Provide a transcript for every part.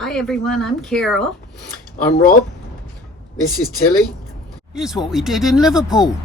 Hi everyone, I'm Carol. I'm Rob. This is Tilly. Here's what we did in Liverpool.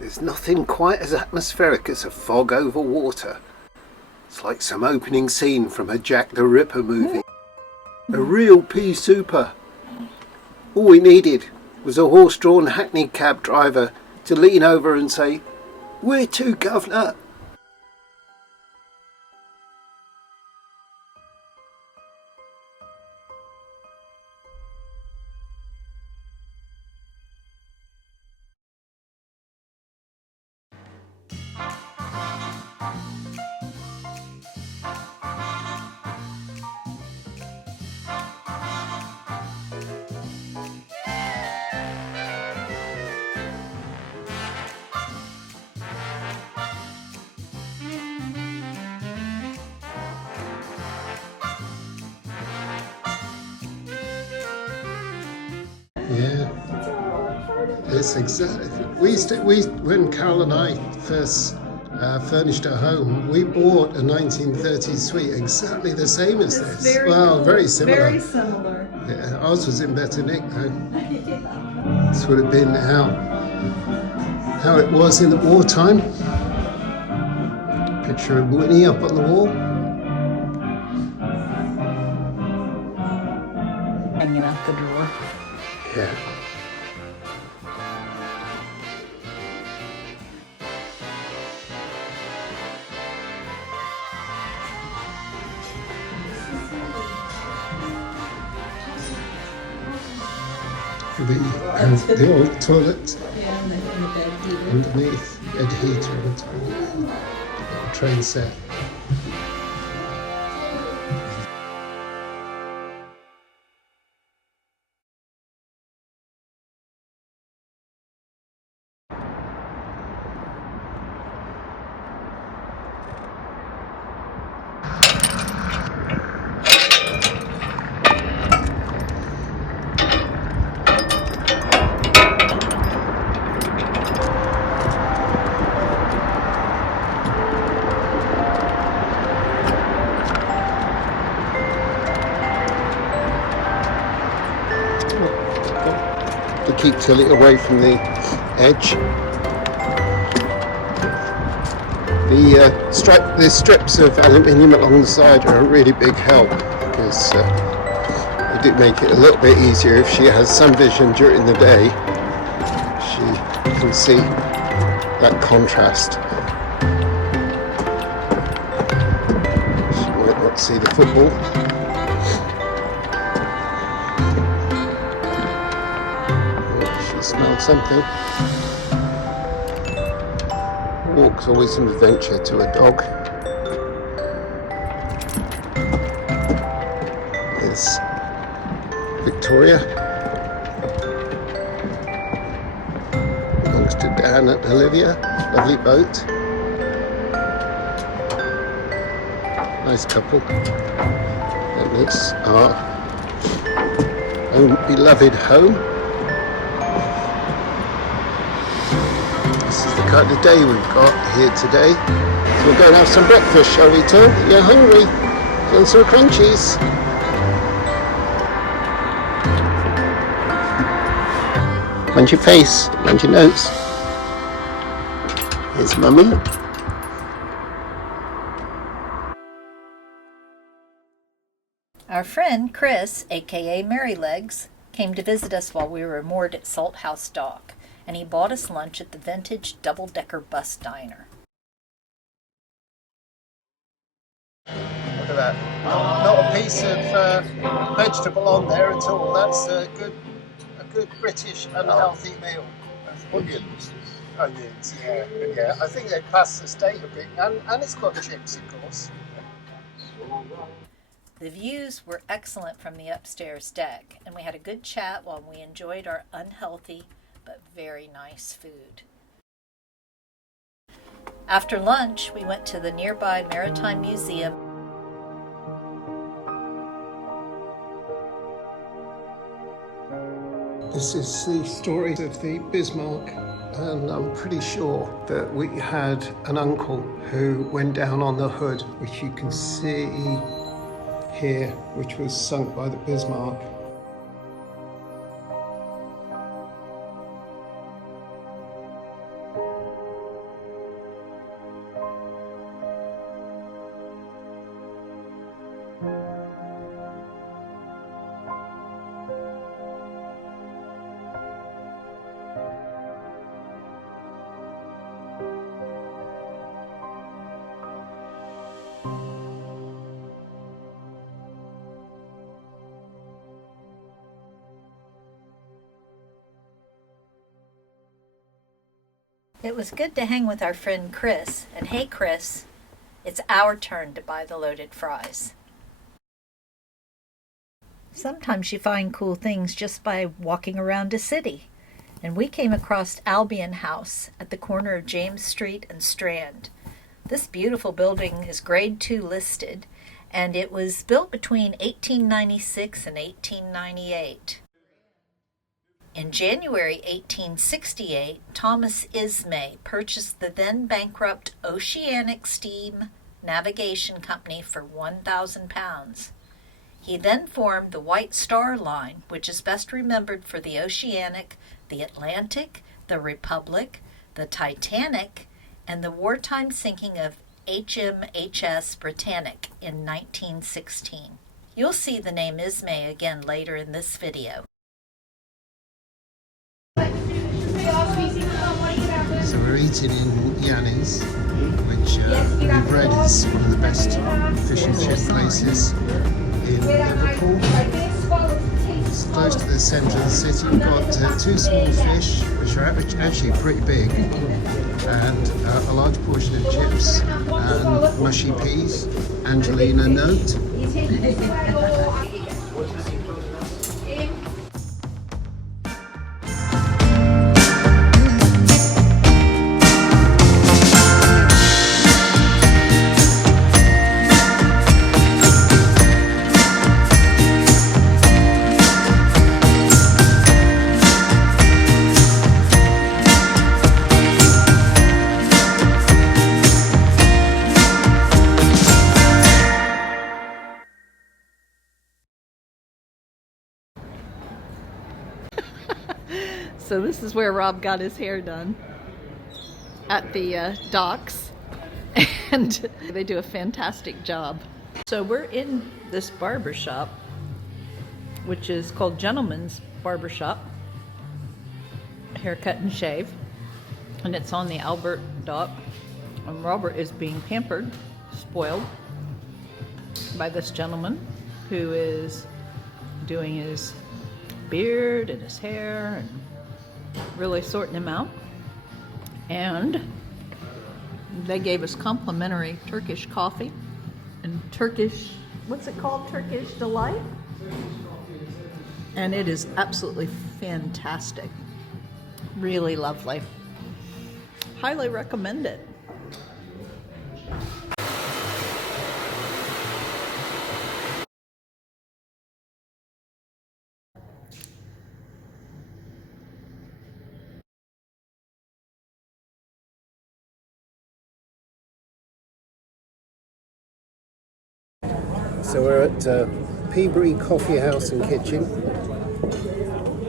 There's nothing quite as atmospheric as a fog over water. It's like some opening scene from a Jack the Ripper movie. A real pea super. All we needed was a horse-drawn hackney cab driver to lean over and say, "Where to, governor?" Yeah, it's exactly. When Carol and I first furnished our home, we bought a 1930s suite exactly the same as this. Very similar. Very similar. Yeah, ours was in better nick though. This would have been how it was in the wartime. Picture of Winnie up on the wall. Hanging out the door. Yeah. The old toilet. Yeah, and then the bed heater. Underneath, bed heater and little train set. To keep Tilly away from the edge. The strips of aluminium along the side are a really big help because would it make it a little bit easier if she has some vision during the day. She can see that contrast. She might not see the football. Oh, she smelled something. A walk's always an adventure to a dog. There's Victoria. Belongs to Dan and Olivia. Lovely boat. Nice couple. And it's our own beloved home. This is the kind of day we've got here today. So we'll go and have some breakfast, shall we, Tom? You're hungry? And some crunchies. Mind your face, mind your nose. Here's Mummy. Our friend Chris, aka Marylegs, came to visit us while we were moored at Salthouse Dock, and he bought us lunch at the vintage double-decker bus diner. Look at that. Not a piece of vegetable on there at all. That's a good British unhealthy meal. Onions. Onions, yeah. I think they pass the state a bit, and it's got chips, of course. The views were excellent from the upstairs deck, and we had a good chat while we enjoyed our unhealthy but very nice food. After lunch, we went to the nearby Maritime Museum. This is the story of the Bismarck, and I'm pretty sure that we had an uncle who went down on the hood, which you can see here, which was sunk by the Bismarck. It was good to hang with our friend Chris, and hey Chris, it's our turn to buy the loaded fries. Sometimes you find cool things just by walking around a city, and we came across Albion House at the corner of James Street and Strand. This beautiful building is Grade 2 listed, and it was built between 1896 and 1898. In January 1868, Thomas Ismay purchased the then bankrupt Oceanic Steam Navigation Company for £1,000. He then formed the White Star Line, which is best remembered for the Oceanic, the Atlantic, the Republic, the Titanic, and the wartime sinking of HMHS Britannic in 1916. You'll see the name Ismay again later in this video. So we're eating in Yanni's, which we've read is one of the best fish and chip places in Liverpool. It's close to the centre of the city. We've got two small fish, which are actually pretty big, and a large portion of chips and mushy peas. Angelina note. So this is where Rob got his hair done, at the docks, and they do a fantastic job. So we're in this barber shop. which is called Gentleman's Barbershop, Haircut and Shave, and it's on the Albert Dock. And Robert is being pampered, spoiled by this gentleman who is doing his beard and his hair and really sorting him out. And they gave us complimentary Turkish coffee and Turkish, what's it called? Turkish Delight? And it is absolutely fantastic. Really lovely. Highly recommend it. So we're at Peabury Coffee House and Kitchen.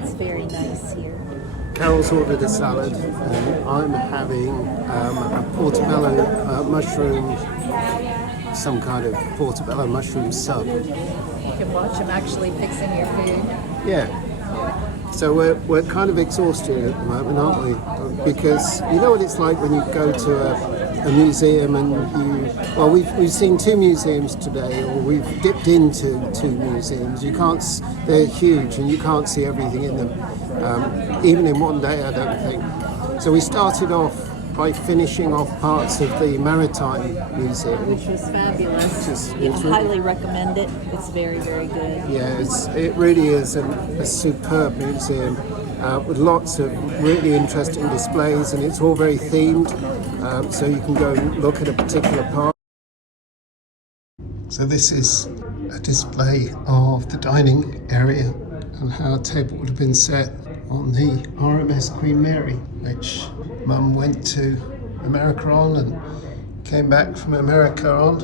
It's very nice here. Carol's ordered a salad, and I'm having a portobello mushroom, some kind of portobello mushroom sub. You can watch them actually fixing your food. Yeah. So we're kind of exhausted at the moment, aren't we? Because you know what it's like when you go to a museum and we've seen 2 museums today, or we've dipped into 2 museums. They're huge and you can't see everything in them, even in one day, I don't think. So we started off by finishing off parts of the Maritime Museum, Which was fabulous. It's Highly recommend it. It's very, very good. Yeah, it really is a superb museum with lots of really interesting displays, and it's all very themed, so you can go and look at a particular part. So this is a display of the dining area and how a table would have been set on the RMS Queen Mary, which Mum went to America on and came back from America on.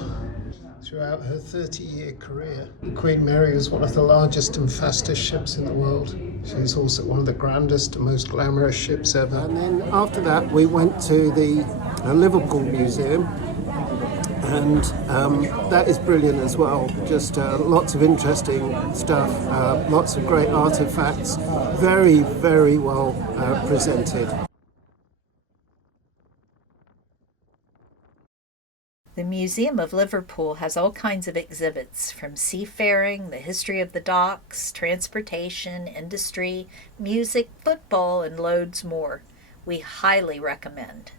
Throughout her 30-year career, Queen Mary was one of the largest and fastest ships in the world. She's also one of the grandest and most glamorous ships ever. And then after that, we went to the Liverpool Museum, and that is brilliant as well. Just lots of interesting stuff, lots of great artifacts, very, very well presented. The Museum of Liverpool has all kinds of exhibits, from seafaring, the history of the docks, transportation, industry, music, football, and loads more. We highly recommend.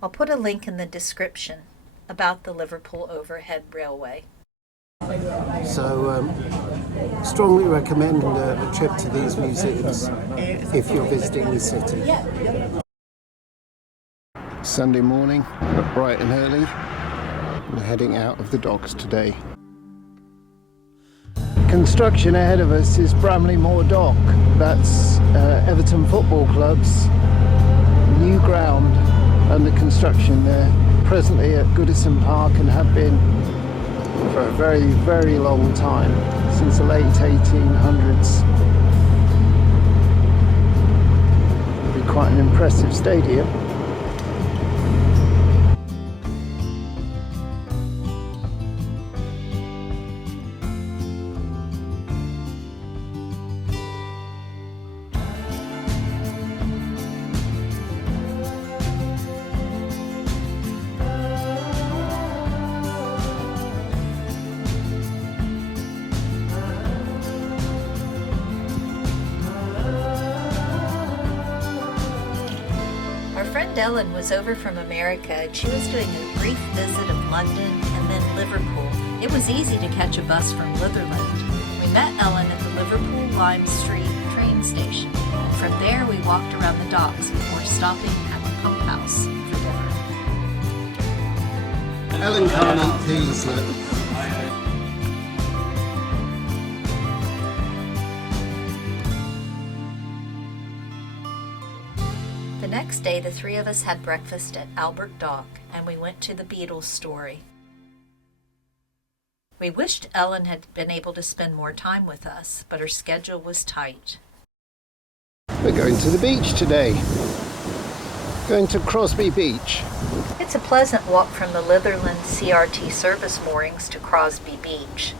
I'll put a link in the description about the Liverpool Overhead Railway. So strongly recommend a trip to these museums if you're visiting the city. Sunday morning, bright and early. We're heading out of the docks today. Construction ahead of us is Bramley Moore Dock. That's Everton Football Club's new ground under construction. They're presently at Goodison Park and have been for a very, very long time, since the late 1800s. It'll be quite an impressive stadium. Ellen was over from America, and she was doing a brief visit of London and then Liverpool. It was easy to catch a bus from Litherland. We met Ellen at the Liverpool Lime Street train station. From there, we walked around the docks before stopping at the pump house for dinner. Ellen, come and eat these. The next day, the 3 of us had breakfast at Albert Dock, and we went to the Beatles story. We wished Ellen had been able to spend more time with us, but her schedule was tight. We're going to the beach today. Going to Crosby Beach. It's a pleasant walk from the Litherland CRT service moorings to Crosby Beach.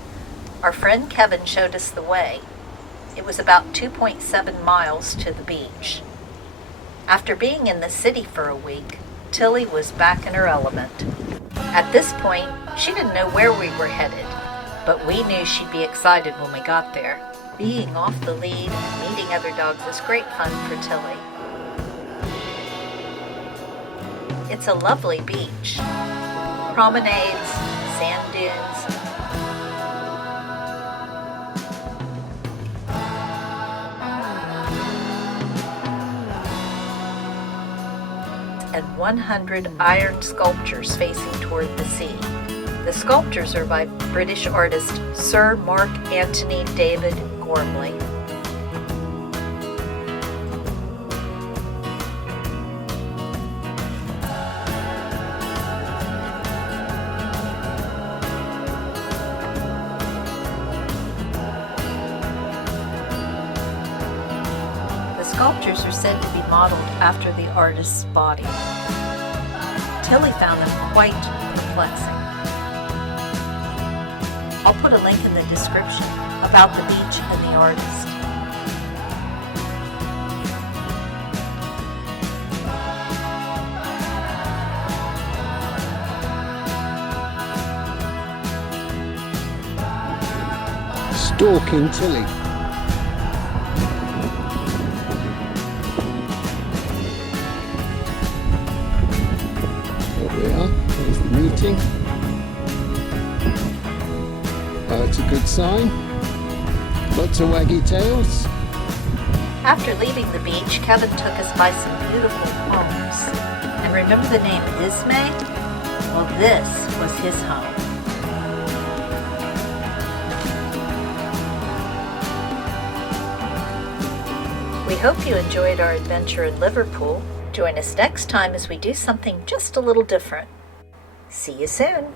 Our friend Kevin showed us the way. It was about 2.7 miles to the beach. After being in the city for a week, Tilly was back in her element. At this point, she didn't know where we were headed, but we knew she'd be excited when we got there. Being off the lead and meeting other dogs is great fun for Tilly. It's a lovely beach. Promenades, sand dunes, and 100 iron sculptures facing toward the sea. The sculptures are by British artist Sir Mark Antony David Gormley. The sculptures are said to be modeled after the artist's body. Tilly found them quite perplexing. I'll put a link in the description about the beach and the artist. Stalking Tilly. There we are, there's the meeting. It's a good sign. Lots of waggy tails. After leaving the beach, Kevin took us by some beautiful homes. And remember the name Ismay? Well, this was his home. We hope you enjoyed our adventure in Liverpool. Join us next time as we do something just a little different. See you soon.